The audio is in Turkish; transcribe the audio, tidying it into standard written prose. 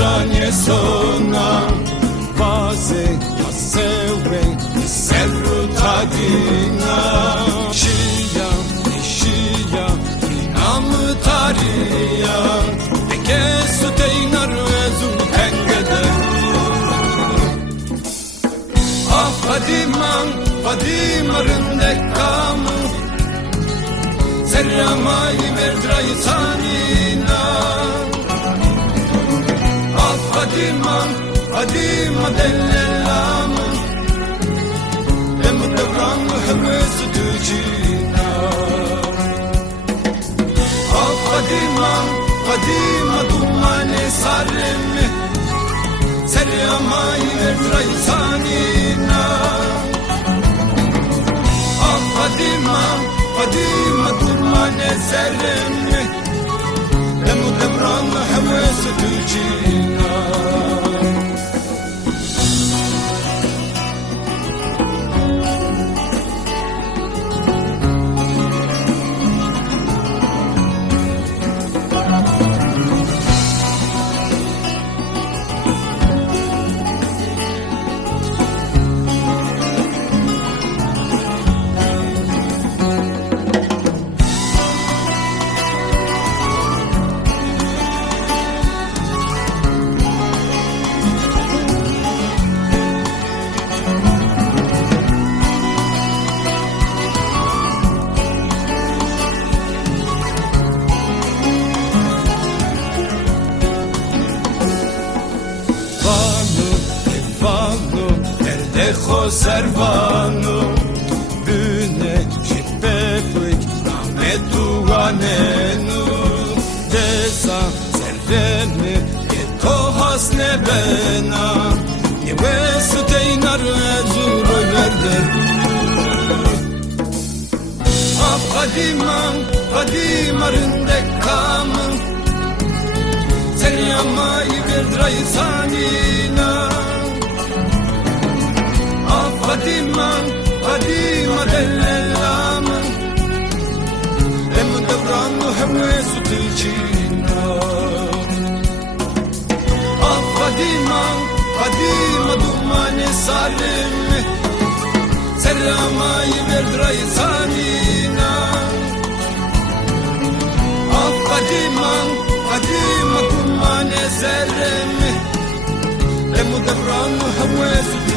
stranie sona Vaze pasewe seru tagina Shia, shia, inamı tariya Peke suteynar ezu tengede Ah Fadiman, Fadimarın dekkamı Serramayı verdrayı sanina Ah Fadiman, Fadima dell'ellamı Emudavran hevesi tücina Ah Fadiman, Fadima dumane sarremi Serramayı verdrayı sanina Ah Fadiman, Fadima dumane sarremi Emudavran hevesi tücina Dejo servano Büne şippeplik Rahmetu anenu Desa serremi Yetohas nebena Yevesu teynar ezuro verder Ah Fadiman, Fadimarın dekkamı Sen yamayı verdrayı sanina Fadima, Fadima dell'ellamı Emudavran hevesi tücina Ah Fadima, Fadima dumane sarremi Serramayı verdrayı sanina Ah Fadima, Fadima dumane sarremi Emudavran hevesi